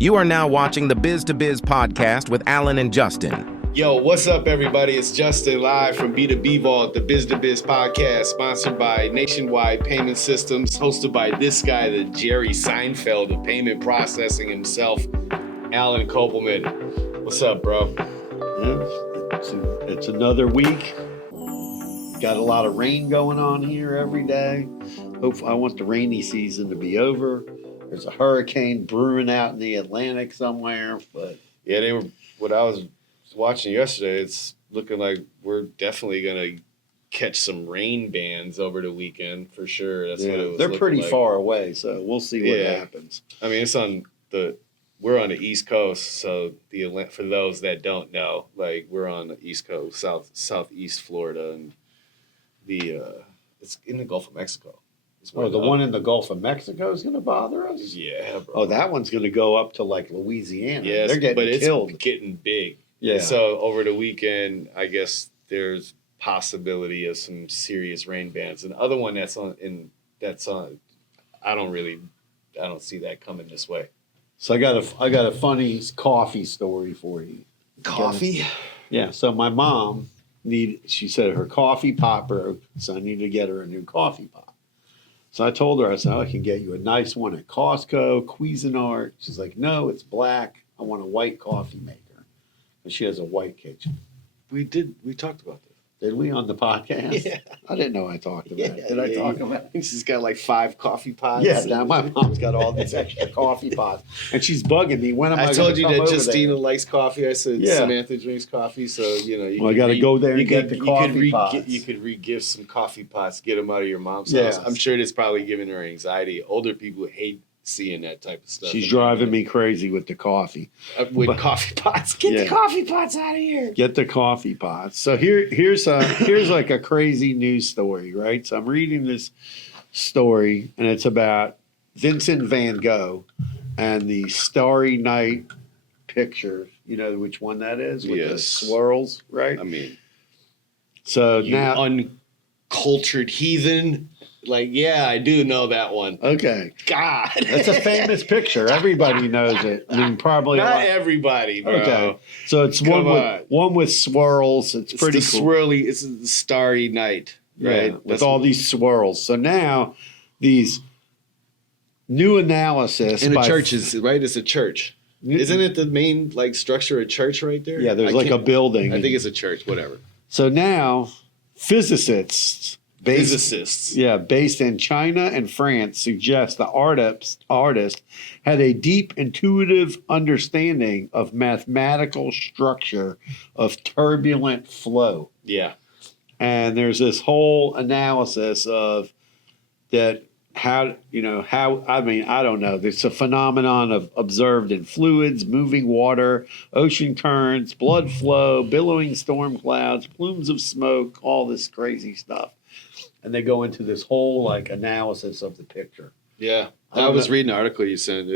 You are now watching the Biz to Biz podcast with Alan and Justin. Yo, what's up, everybody? It's Justin live from B2B Vault, the Biz to Biz podcast, sponsored by Nationwide Payment Systems, hosted by this guy, the Jerry Seinfeld of payment processing himself, Alan Kopelman. What's up, bro? It's another week. Got a lot of rain going on here every day. I want the rainy season to be over. There's a hurricane brewing out in the Atlantic somewhere, but Yeah, what I was watching yesterday, it's looking like we're definitely gonna catch some rain bands over the weekend for sure. That's what it was. they're pretty like. far away, so we'll see what happens. I mean, we're on the East Coast, so for those that don't know, like we're on the East Coast, southeast Florida, and it's in the Gulf of Mexico. The one in the Gulf of Mexico is going to bother us? Yeah, bro. Oh, that one's going to go up to like Louisiana. Yeah, they're getting killed. It's getting big. Yeah. So over the weekend, I guess there's possibility of some serious rain bands. And the other one I don't see that coming this way. So I got a funny coffee story for you. Coffee? Yeah. So my mom she said her coffee pot broke, so I need to get her a new coffee pot. So I told her, I said, I can get you a nice one at Costco, Cuisinart. She's like, no, it's black. I want a white coffee maker. And she has a white kitchen. We talked about this. Did we on the podcast? Yeah. I didn't know I talked about it. Did I talk about it? She's got like 5 coffee pots. Yeah, now my mom's got all these extra coffee pots. And she's bugging me. When am I told you come that over Justina there? likes coffee. I said Samantha drinks coffee, so I got to go there and get the coffee pots. You could re-gift some coffee pots, get them out of your mom's house. I'm sure it's probably giving her anxiety. Older people hate seeing that type of stuff. She's driving me crazy with the coffee. Coffee pots. Get the coffee pots out of here. Get the coffee pots. So here's like a crazy news story, right? So I'm reading this story, and it's about Vincent van Gogh and the Starry Night picture. You know which one that is? With the swirls, right? I mean, so you now uncultured heathen. Like, yeah, I do know that one. Okay. God. That's a famous picture. Everybody knows it. I mean, probably not everybody, bro. Okay. So it's one with swirls. It's pretty cool. Swirly. It's the Starry Night, right? Yeah, with all these swirls. So now these new analysis in a church right? It's a church. Isn't it the main structure of a church right there? Yeah, there's a building. I think it's a church, whatever. So now physicists based in China and France suggest the artist had a deep intuitive understanding of mathematical structure of turbulent flow. Yeah. And there's this whole analysis of that I don't know. There's a phenomenon of observed in fluids, moving water, ocean currents, blood flow, billowing storm clouds, plumes of smoke, all this crazy stuff. And they go into this whole analysis of the picture. Yeah. I was reading an article you sent.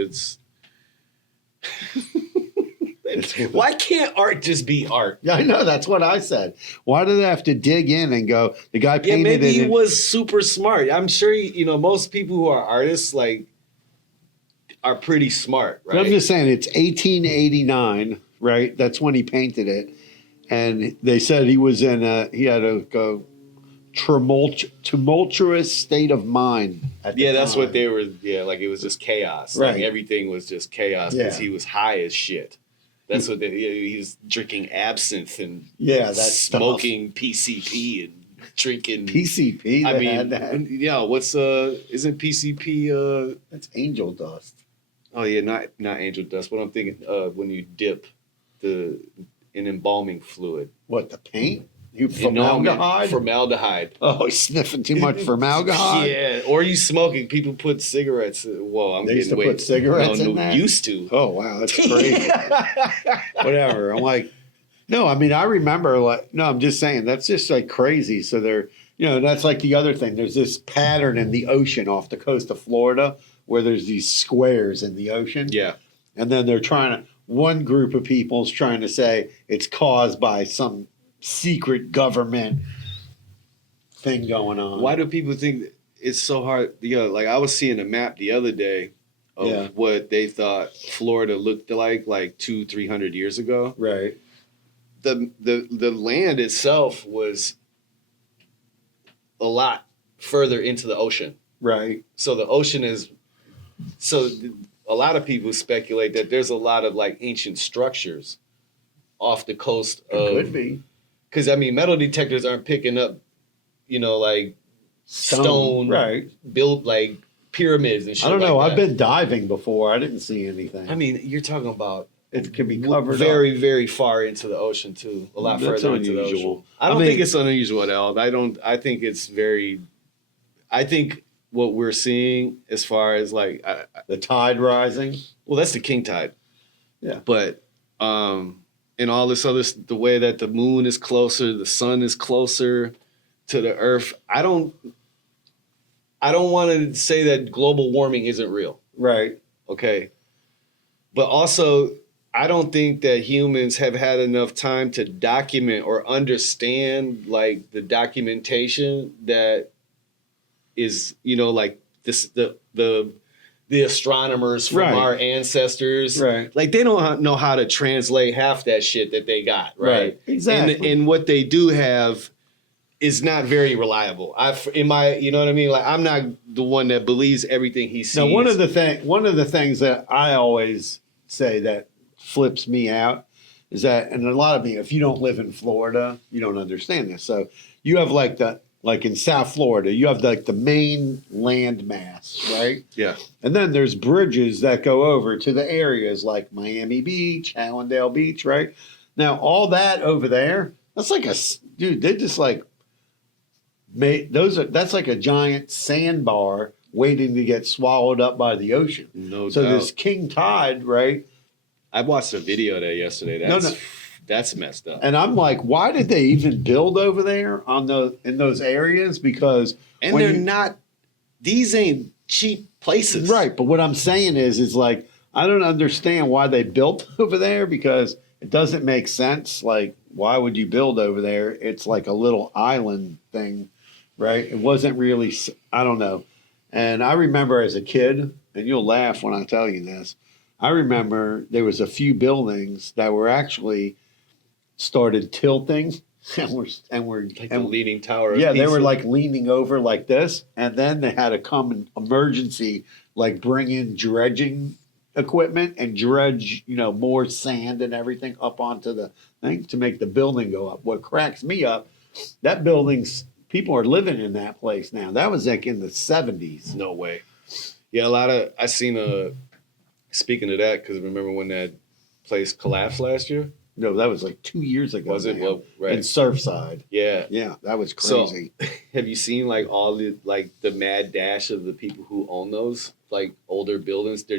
Why can't art just be art? Yeah, I know. That's what I said. Why do they have to dig in and go, the guy painted it? Maybe he was super smart. I'm sure, most people who are artists, are pretty smart, right? But I'm just saying, it's 1889, right? That's when he painted it. And they said he was he had a tumultuous state of mind at the that's time. what they were. Yeah, it was just chaos. Right. Everything was just chaos because he was high as shit. That's what he was drinking absinthe and smoking PCP and drinking PCP. I mean, what's isn't PCP? That's angel dust. Oh yeah, not angel dust. What I'm thinking when you dip in embalming fluid. What, the paint? Formaldehyde? Formaldehyde. Oh, he's sniffing too much formaldehyde? Yeah, or you smoking. People put cigarettes. Whoa, they used to put cigarettes in that? Used to. Oh, wow, that's crazy. Whatever. I'm like, no, I mean, I remember, I'm just saying, that's just crazy. So that's like the other thing. There's this pattern in the ocean off the coast of Florida where there's these squares in the ocean. Yeah. And then one group of people is trying to say it's caused by some secret government thing going on. Why do people think it's so hard? I was seeing a map the other day of what they thought Florida looked like 200-300 years ago. Right. The land itself was a lot further into the ocean. Right. So the ocean is a lot of people speculate that there's a lot of like ancient structures off the coast of. Could be. Because I mean, metal detectors aren't picking up, like stone right? Built like pyramids and shit. I don't know. like I've been diving before. I didn't see anything. I mean, you're talking about it could be covered very, up. very far into the ocean too. A lot That's further into the ocean. unusual. I don't think it's unusual at all. I think it's very. I think what we're seeing as far as like the tide rising. Well, that's the king tide. Yeah. But and all this other, the way that the moon is closer, the sun is closer to the earth. I don't want to say that global warming isn't real. Right. Okay. But also, I don't think that humans have had enough time to document or understand like the documentation that is, like this, the astronomers from our ancestors. Right. Like they don't know how to translate half that shit that they got. Right. Exactly. And what they do have is not very reliable. You know what I mean? Like I'm not the one that believes everything he sees. Now, one of the things that I always say that flips me out is that, and a lot of me, if you don't live in Florida, you don't understand this. So you have like in South Florida, you have like the main land mass, right? Yeah. And then there's bridges that go over to the areas like Miami Beach, Hallandale Beach, right? Now, all that over there, that's like they just like that's like a giant sandbar waiting to get swallowed up by the ocean. No so doubt. this king tide, right? I watched a video of that yesterday. That's messed up. And I'm like, why did they even build over there in those areas? Because these ain't cheap places. Right. But what I'm saying is like, I don't understand why they built over there because it doesn't make sense. Like, why would you build over there? It's like a little island thing, right? It wasn't really, I don't know. And I remember as a kid, and you'll laugh when I tell you this, I remember there was a few buildings that were actually started tilting and were like the leaning tower. Yeah, they were like leaning over like this, and then they had to come in emergency, like bring in dredging equipment and dredge, more sand and everything up onto the thing to make the building go up. What cracks me up, that building's people are living in that place now. That was like in the 70s. No way. Yeah, I seen speaking of that, because remember when that place collapsed last year? No, that was like 2 years ago. Was it? Well, right. In Surfside. Yeah. Yeah, that was crazy. So, have you seen like all the mad dash of the people who own those like older buildings? They're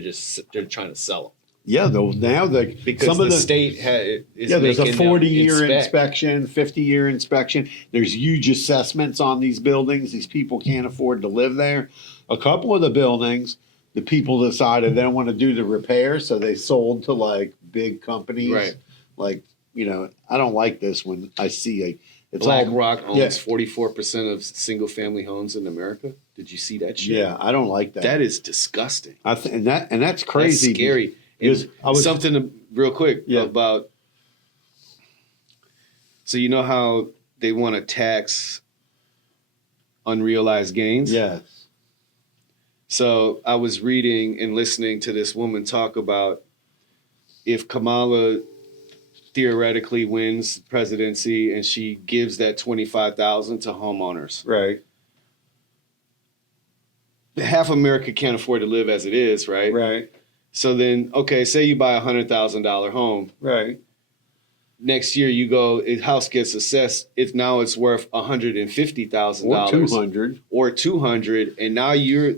trying to sell them. Yeah, though now because some of the state is there's a making 40-year inspection, 50-year inspection. There's huge assessments on these buildings. These people can't afford to live there. A couple of the buildings, the people decided they don't want to do the repair, so they sold to like big companies. Right. Like, I don't like this when I see BlackRock owns 44% of single-family homes in America. Did you see that shit? Yeah, I don't like that. That is disgusting. And that's crazy. That's scary. Something real quick about. So you know how they want to tax unrealized gains? Yes. So I was reading and listening to this woman talk about if Kamala theoretically wins the presidency and she gives that $25,000 to homeowners. Right. Half America can't afford to live as it is, right? Right. So then, okay, say you buy $100,000 home. Right. Next year you go, house gets assessed. It's worth $150,000 or $200, and now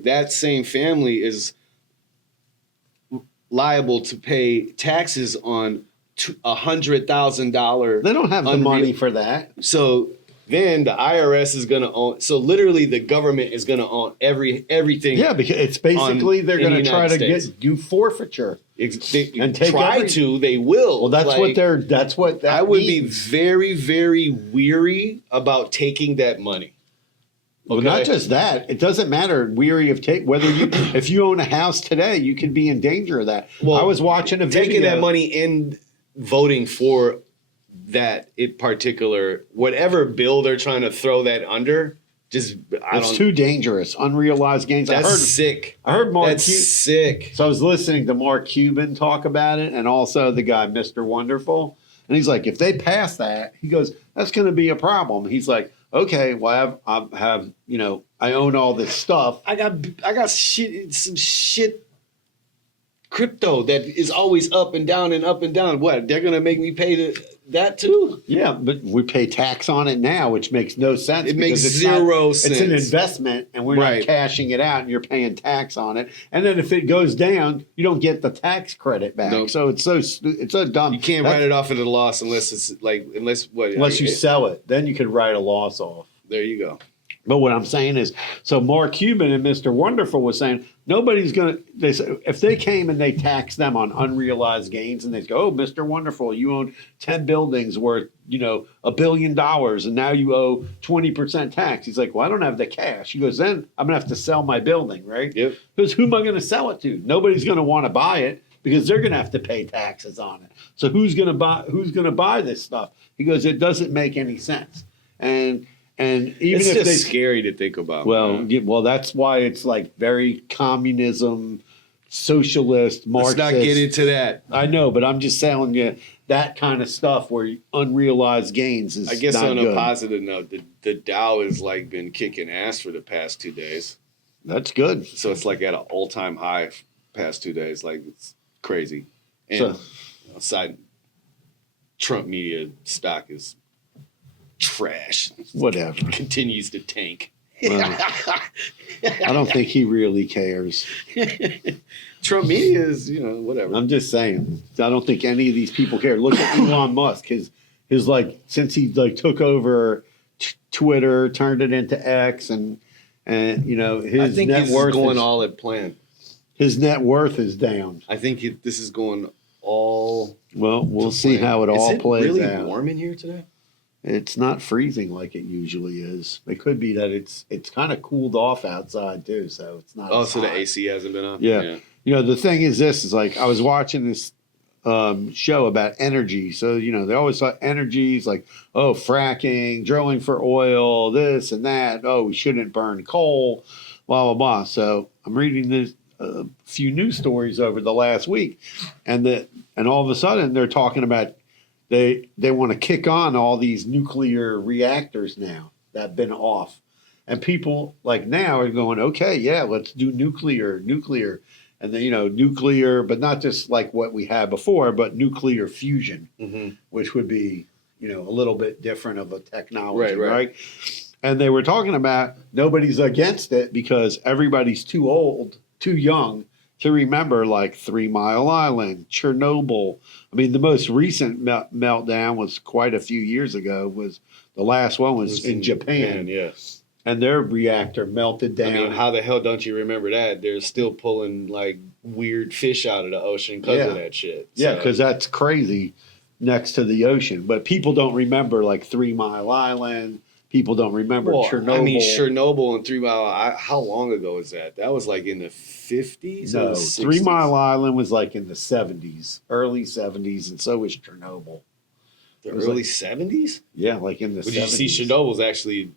that same family is liable to pay taxes on $100,000. They don't have the money for that. So then the IRS is going to own. So literally, the government is going to own everything. Yeah, because it's basically they're going to try to do forfeiture and take They will. Well, that's what that I would means. be very, very weary about taking that money. Well, Okay. not just that. It doesn't matter whether if you own a house today, you can be in danger of that. Well, I was watching a video. Taking that money and voting for that particular whatever bill they're trying to throw that under, It's too dangerous. Unrealized gains. That's sick. I heard Mark. That's sick. So I was listening to Mark Cuban talk about it, and also the guy Mr. Wonderful, and he's like, if they pass that, he goes, that's going to be a problem. He's like, okay, well, I have I own all this stuff. I got some shit crypto that is always up and down and up and down. What? They're gonna make me pay that too? Yeah, but we pay tax on it now, which makes no sense. It makes because zero sense. It's an investment, and we're Right. not cashing it out, and you're paying tax on it. And then if it goes down, you don't get the tax credit back. Nope. So it's so dumb. You can't write it off at a loss unless unless you sell it. Then you can write a loss off. There you go. But what I'm saying is, so Mark Cuban and Mr. Wonderful was saying nobody's going to. If they came and they taxed them on unrealized gains, and they go, "Oh, Mr. Wonderful, you own 10 buildings worth, $1 billion, and now you owe 20% tax." He's like, "Well, I don't have the cash." He goes, "Then I'm going to have to sell my building, right?" Yep. Because who am I going to sell it to? Nobody's going to want to buy it because they're going to have to pay taxes on it. So who's going to buy this stuff? He goes, "It doesn't make any sense." And even It's if just scary to think about. well, man. well, that's why it's like very communism, socialist, Marxist. Let's not get into that. I know, but I'm just telling you that kind of stuff where unrealized gains is. I guess not on good. a positive note, the Dow has been kicking ass for the past 2 days. That's good. So it's at an all-time high past 2 days. It's crazy. And aside, Trump media stock is trash. Whatever. Continues to tank. Well, I don't think he really cares. Trump media is, whatever. I'm just saying. I don't think any of these people care. Look at Elon Musk. His since he took over Twitter, turned it into X, and his I think net this worth is going all at plan. His net worth is down. I think this is going all. Well, we'll see how it is all it plays really out. warm in here today? It's not freezing like it usually is. It could be that it's kind of cooled off outside too, so it's not. Oh, as so the hot. AC hasn't been on? Yeah. The thing is, this is I was watching this show about energy. So they always thought energy is fracking, drilling for oil, this and that. Oh, we shouldn't burn coal, blah blah blah. So I'm reading this. A few news stories over the last week, and all of a sudden they're talking about they want to kick on all these nuclear reactors now that have been off, and people now are going, okay, yeah, let's do nuclear, and then nuclear, but not just like what we had before, but nuclear fusion, which would be a little bit different of a technology, right? And they were talking about nobody's against it because everybody's too old. Too young to remember 3 Mile Island, Chernobyl. I mean, the most recent meltdown was quite a few years ago. The last one was in Japan, yes. And their reactor melted down. I mean, how the hell don't you remember that? They're still pulling weird fish out of the ocean because of that shit. Yeah, because that's crazy next to the ocean. But people don't remember 3 Mile Island. People don't remember Chernobyl. I mean, Chernobyl and 3 Mile. How long ago was that? That was in the 50s. No, or the 60s? 3 Mile Island was in the 70s, early 70s, and so was Chernobyl. The early 70s. Yeah, in the 70s. But you see, Chernobyl's actually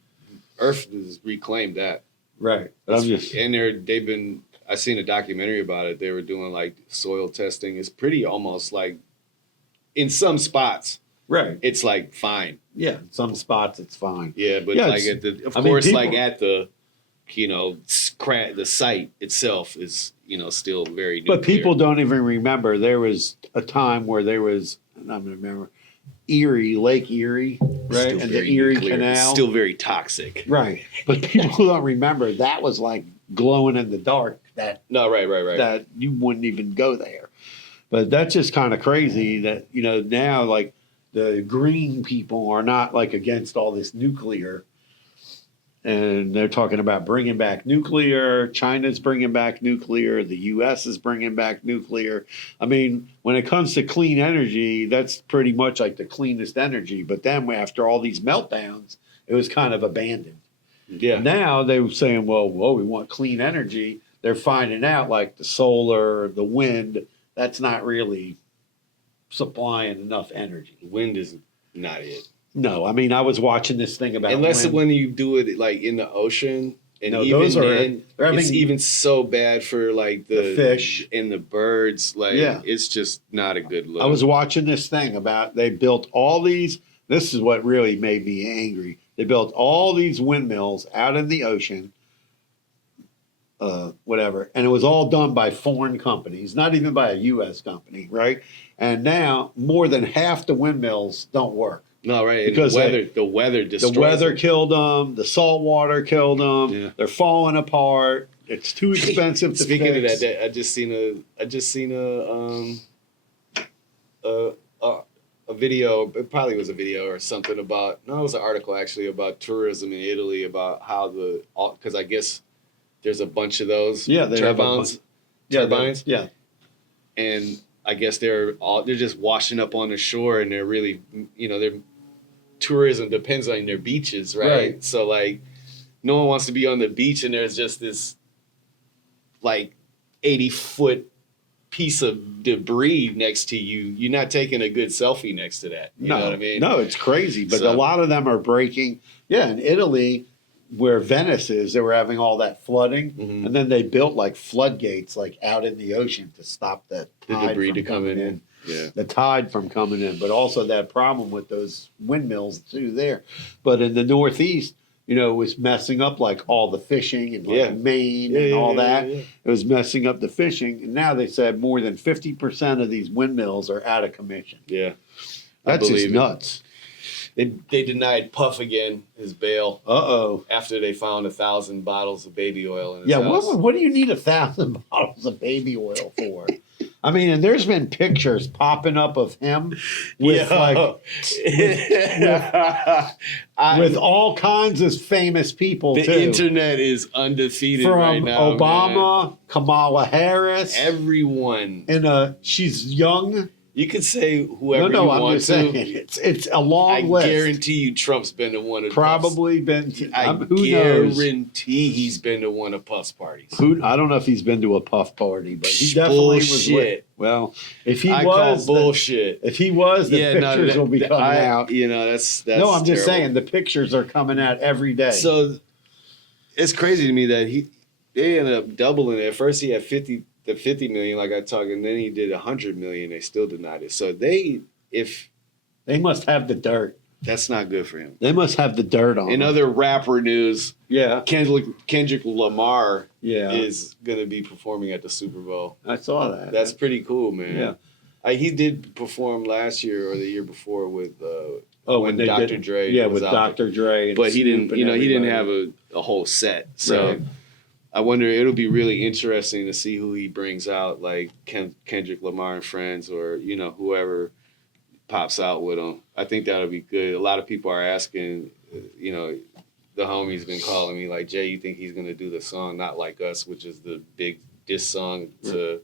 Earth has reclaimed that. Right, but I'm just and they've been. I seen a documentary about it. They were doing soil testing. It's pretty almost in some spots. right. It's fine. Yeah, in some spots it's fine. Yeah, but Yeah, at the the site itself is still very nuclear. But people don't even remember there was a time where there was, I'm going to remember, Lake Erie, right? Still And the very Erie nuclear. Canal. It's still very toxic. Right. But people don't remember that was glowing in the dark that Right. that you wouldn't even go there. But that's just kind of crazy that, now the green people are not against all this nuclear. And they're talking about bringing back nuclear. China's bringing back nuclear. The U.S. is bringing back nuclear. I mean, when it comes to clean energy, that's pretty much the cleanest energy. But then after all these meltdowns, it was kind of abandoned. Yeah. Now they were saying, well, we want clean energy. They're finding out like the solar, the wind, that's not really supplying enough energy. Wind is not it. No, I mean, I was watching this thing about Unless wind. when you do it like in the ocean, and No, even those are- then, they're having- it's even so bad for like The fish. and the birds. Like, Yeah. it's just not a good look. I was watching this thing about they built all these. This is what really made me angry. They built all these windmills out in the ocean, whatever, and it was all done by foreign companies, not even by a U.S. company, right? And now more than half the windmills don't work. no right because the weather destroys The weather it. killed them. The salt water killed them. Yeah. They're falling apart. It's too expensive to Speaking fix. of that, I just seen a video. It probably was a video or something about. No, it was an article actually about tourism in Italy, about how because I guess there's a bunch of those Yeah, they have a turbines, Yeah, turbines, Yeah, and I guess they're just washing up on the shore, and they're really, their tourism depends on their beaches, right? Right. So like, no one wants to be on the beach, and there's just this like 80-foot piece of debris next to you. You're not taking a good selfie next to that. You know what I mean? No, it's crazy. But So- a lot of them are breaking. Yeah, in Italy, where Venice is, they were having all that flooding, Mhm. and then they built like floodgates, like out in the ocean, to stop the The tide debris from to come coming in. Yeah. The tide from coming in, but also that problem with those windmills too there. But in the Northeast, it was messing up like all the fishing and like Yeah. Maine Yeah, and yeah, all yeah, that. yeah, yeah. It was messing up the fishing, and now they said more than 50% of these windmills are out of commission. Yeah. I That's just believe it. nuts. They denied Puff again his bail Uh-oh. after they found 1,000 bottles of baby oil in his Yeah, house. what do you need 1,000 bottles of baby oil for? I mean, and there's been pictures popping up of him with with all kinds of famous people the too. internet is undefeated From right now. Obama, Kamala Harris, man. Everyone. she's young. You could say whoever No, you I'm want just to. saying it's a long I list. guarantee you, Trump's been to one of Probably been. I who knows? guarantee he's been to one of Puff's parties. I don't know if he's been to a Puff party, but he definitely was with. Bullshit. Well, if he I was, call bullshit. if he was, the pictures will be coming out. That's No, I'm just terrible. saying the pictures are coming out every day. So it's crazy to me that they ended up doubling it. At first, he had 50 million, like I talked, and then he did 100 million. They still denied it. So they must have the dirt. that's not good for him. They must have the dirt on. In him. other rapper news, Yeah, Kendrick Lamar yeah. is going to be performing at the Super Bowl. I saw that. That's pretty cool, man. Yeah. He did perform last year or the year before with when they Dr. did, Dre Yeah, was with out Dr. Dre. And but he didn't. Snoop and He didn't everybody. have a whole set. So Right. I wonder. It'll be really interesting to see who he brings out, like Kendrick Lamar and friends, or whoever pops out with him. I think that'll be good. A lot of people are asking. The homie's been calling me like, Jay, you think he's gonna do the song "Not Like Us," which is the big diss song to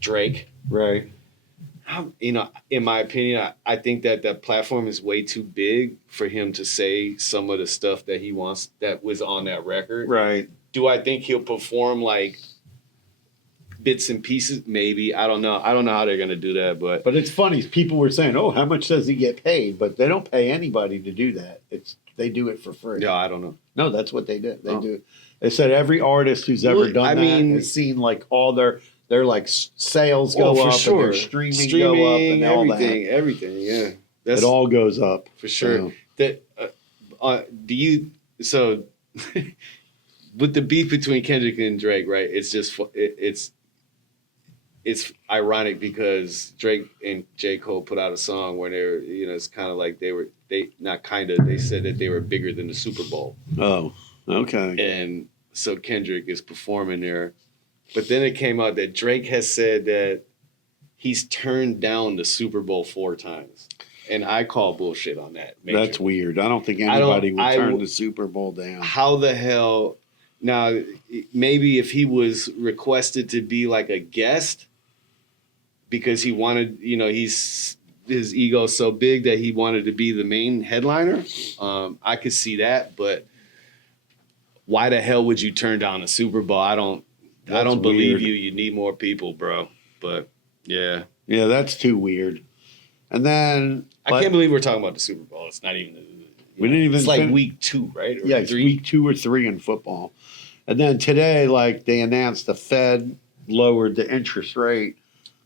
Drake? Right. In my opinion, I think that platform is way too big for him to say some of the stuff that he wants that was on that record. Right. Do I think he'll perform like bits and pieces? Maybe. I don't know. I don't know how they're gonna do that, but But it's funny. People were saying, "Oh, how much does he get paid?" But they don't pay anybody to do that. They do it for free. yeah, I don't know. No, that's what they do. They Oh. do it. They said every artist who's ever Well, done I that mean- has seen like all their like sales go for up sure. and their streaming go up and all everything. Yeah, that. that's It all goes up for sure. So, That do you so with the beef between Kendrick and Drake, right? It's just it's ironic because Drake and J. Cole put out a song where they're it's kind of like they said that they were bigger than the Super Bowl, oh, okay. and so Kendrick is performing there, but then it came out that Drake has said that he's turned down the Super Bowl 4 times. And I call bullshit on that. Major. That's weird. I don't think I don't- anybody would I turn w- the Super Bowl down. How the hell? Now, maybe if he was requested to be like a guest because he wanted, his ego's so big that he wanted to be the main headliner. I could see that, but why the hell would you turn down the Super Bowl? I don't believe weird. you. You need more people, bro. But yeah, Yeah, that's too weird. And then I can't believe we're talking about the Super Bowl. It's not even. We didn't even. It's like week 2, right? Or yeah, it's 3? week 2 or 3 in football. And then today, like they announced, the Fed lowered the interest rate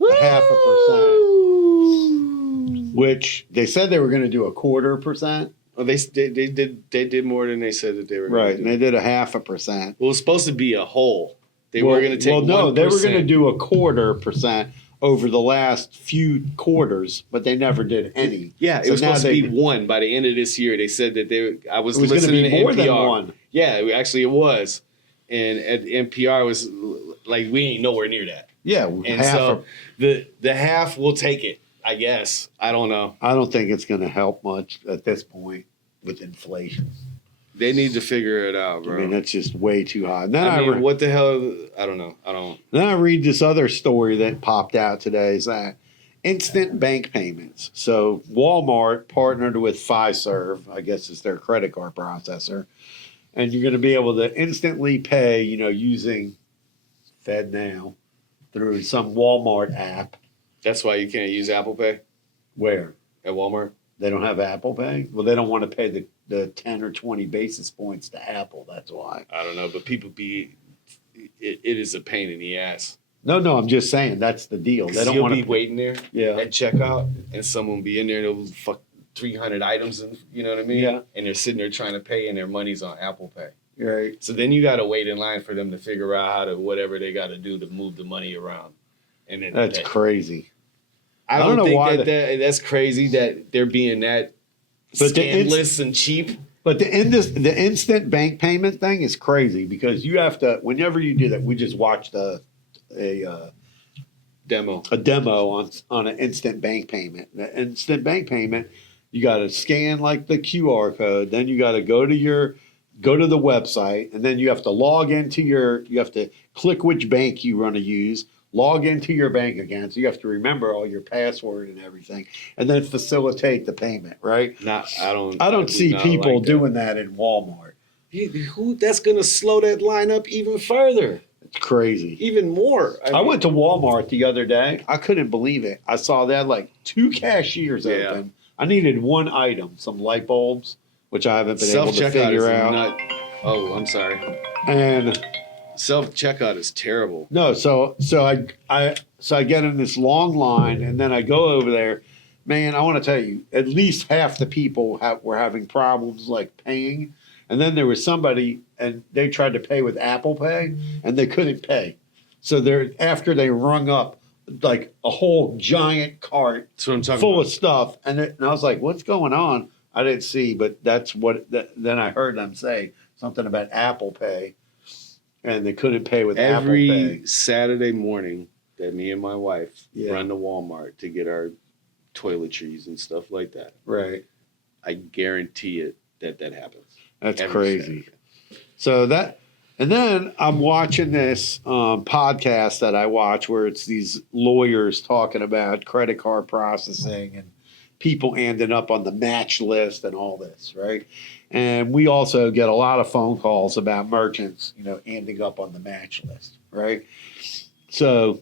0.5%, which they said they were going to do 0.25%. Oh, they did more than they said that they were. Right, Gonna and do. they did 0.5%. Well, it was supposed to be a whole. They were going to take. Well, no, 1%. they were going to do 0.25% over the last few quarters, but they never did any. Yeah, it So was now supposed to be they- 1 by the end of this year. They said that they. I was It was going to listening be to more NPR. than 1. Yeah, actually it was, and at NPR was like, we ain't nowhere near that. Yeah, And half. so the half will take it. I guess. I don't know. I don't think it's going to help much at this point with inflation. They need to figure it out, I bro. mean, that's just way too high. And then I mean, re- what the hell? I don't know. I don't. Then I read this other story that popped out today. Is that instant bank payments? So Walmart partnered with Fiserv, I guess is their credit card processor, and you're going to be able to instantly pay, using FedNow through some Walmart app. That's why you can't use Apple Pay Where at Walmart. they don't have Apple Pay. Well, they don't want to pay the 10 or 20 basis points to Apple. That's why. I don't know, but people it is a pain in the ass. No, I'm just saying that's the deal. They don't You'll want be to. waiting there Yeah. at checkout, and someone will be in there and they'll fuck 300 items, and you know what I mean? Yeah. And they're sitting there trying to pay, and their money's on Apple Pay. Right. So then you got to wait in line for them to figure out how to whatever they got to do to move the money around. And then That's crazy. I don't don't know think why that's crazy that they're being that But the scandalous and cheap. But the instant bank payment thing is crazy because you have to, whenever you do that, we just watched a Demo. demo on an instant bank payment. The instant bank payment, you got to scan like the QR code, then you got to go to the website, and then you have to log into you have to click which bank you want to use, log into your bank account. So you have to remember all your password and everything, and then facilitate the payment, right? I don't do see not people like that. doing that in Walmart. Who that's gonna slow that line up even further, It's crazy. even more. I went to Walmart the other day. I couldn't believe it. I saw they had like 2 cashiers Yeah. open. I needed one item, some light bulbs, which I haven't been able to self-checkout is figure out. not. Oh, I'm sorry. And Self-checkout is terrible. no, so I get in this long line, and then I go over there. Man, I want to tell you, at least half the people were having problems like paying. And then there was somebody, and they tried to pay with Apple Pay, and they couldn't pay. So after they rung up like a whole giant cart That's what I'm talking full about. of stuff, and I was like, "What's going on?" I didn't see, but that's what. Then I heard them say something about Apple Pay, and they couldn't pay with Apple Pay. Every Saturday morning that me and my wife Yeah. run to Walmart to get our toiletries and stuff like that, Right, I guarantee it that happens. that's Every crazy. Saturday. So that, and then I'm watching this podcast that I watch where it's these lawyers talking about credit card processing and people ending up on the match list and all this, right? And we also get a lot of phone calls about merchants, ending up on the match list, right? So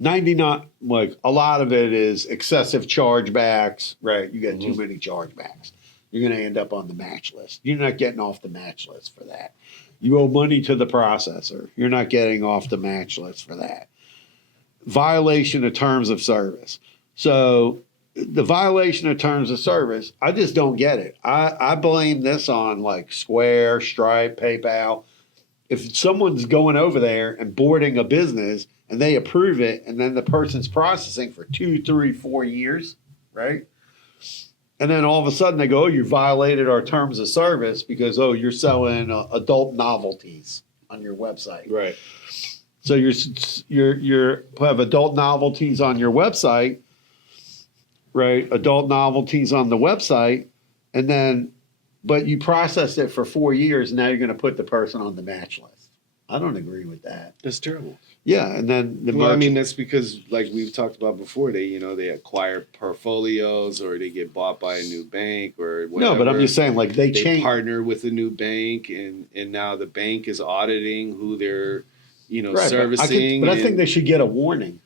99, like a lot of it is excessive chargebacks, right? You get too many chargebacks. You're going to end up on the match list. You're not getting off the match list for that. You owe money to the processor. You're not getting off the match list for that. Violation of terms of service. So the violation of terms of service, I just don't get it. I blame this on like Square, Stripe, PayPal. If someone's going over there and boarding a business and they approve it, and then the person's processing for 2, 3, 4 years, right? And then all of a sudden they go, "Oh, you violated our terms of service because, you're selling adult novelties on your website." Right. So you have adult novelties on your website, right? Adult novelties on the website, and then, but you processed it for 4 years. And now you're going to put the person on the match list. I don't agree with that. That's terrible. Yeah, and then Well, I mean, that's because, like we've talked about before, they acquire portfolios or they get bought by a new bank or whatever. no, but I'm just saying, like they change. partner with a new bank, and now the bank is auditing who they're, Right, servicing. but I think they should get a warning.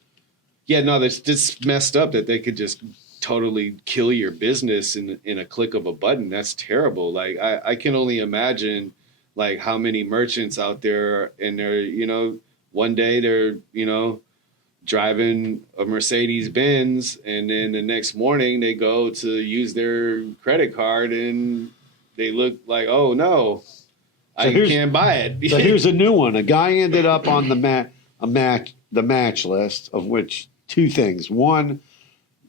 Yeah, no, that's just messed up that they could just totally kill your business in a click of a button. That's terrible. Like I can only imagine like how many merchants out there, and they're, one day they're, driving a Mercedes Benz, and then the next morning they go to use their credit card and they look like, oh no, I can't buy it. So here's a new one. A guy ended up on the match list, of which two things. One,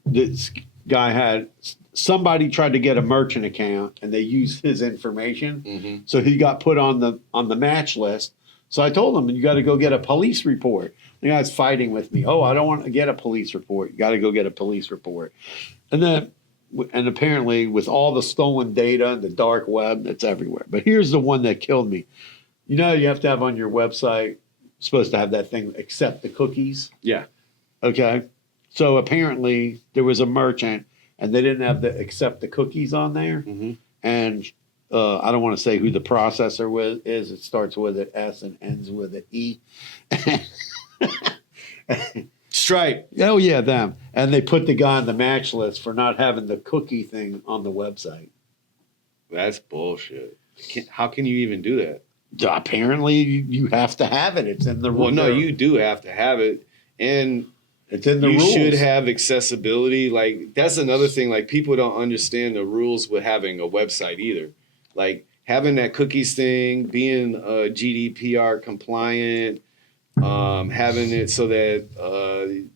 this guy had somebody tried to get a merchant account and they used his information. Mm-hmm. So he got put on the match list. So I told him, you got to go get a police report. The guy's fighting with me. Oh, I don't want to get a police report. You got to go get a police report. And apparently with all the stolen data and the dark web, it's everywhere. But here's the one that killed me. You have to have on your website, supposed to have that thing, accept the cookies. Yeah. Okay. So apparently there was a merchant and they didn't have the accept the cookies on there. Mm-hmm. And I don't want to say who the processor is. It starts with an S and ends with an E. Stripe. Oh, yeah, them. And they put the guy on the match list for not having the cookie thing on the website. That's bullshit. How can you even do that? Apparently, you have to have it. It's in the rules. Well, no, you do have to have it. And it's in the you rules. should have accessibility. Like, that's another thing. Like, people don't understand the rules with having a website either. Like, having that cookies thing, being GDPR compliant, having it so that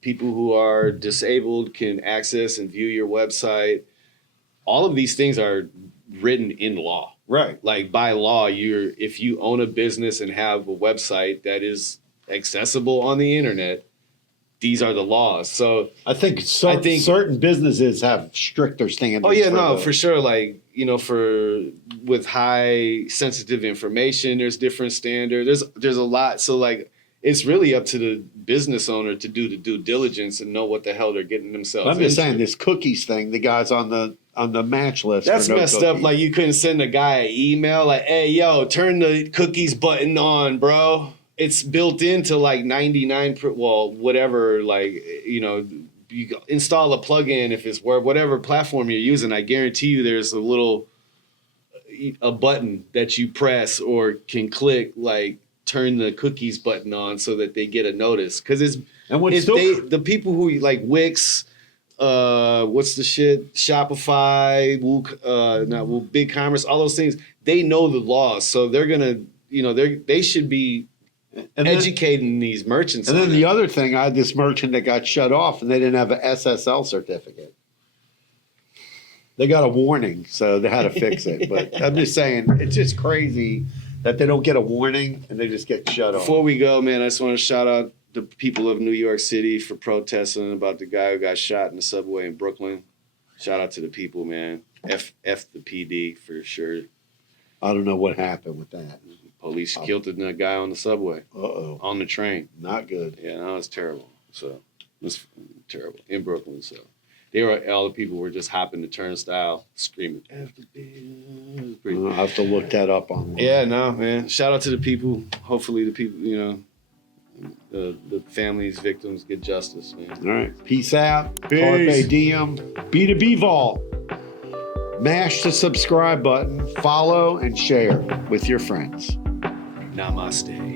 people who are disabled can access and view your website. All of these things are written in law. Right. Like by law, if you own a business and have a website that is accessible on the internet, these are the laws. So I think certain businesses have stricter standards. Oh yeah, for sure. Like, with high sensitive information, there's different standards. There's a lot. So like, it's really up to the business owner to do the due diligence and know what the hell they're getting themselves into. I'm just saying this cookies thing, the guy's on the match list. That's messed up. Like, you couldn't send a guy an email like, hey, yo, turn the cookies button on, bro. It's built into like 99, whatever, like, you install a plugin if it's whatever platform you're using. I guarantee you there's a button that you press or can click, like, turn the cookies button on so that they get a notice. Because the people who like Wix, what's the shit? Shopify, BigCommerce, all those things, they know the laws. So they're going to, they should be educating these merchants. And then the other thing, I had this merchant that got shut off and they didn't have an SSL certificate. They got a warning, so they had to fix it. But I'm just saying, it's just crazy that they don't get a warning and they just get shut off. Before we go, man, I just want to shout out the people of New York City for protesting about the guy who got shot in the subway in Brooklyn. Shout out to the people, man. F the PD for sure. I don't know what happened with that. Police killed the guy on the subway. Uh-oh. On the train. Not good. Yeah, no, it's terrible. So it was terrible in Brooklyn. So all the people were just hopping the turnstile, screaming. I'll have to look that up online. Yeah, no, man. Shout out to the people. Hopefully the people, the families, victims get justice, man. All right. Peace out. Peace. Carpe diem. B2B Vault. Mash the subscribe button, follow, and share with your friends. Namaste.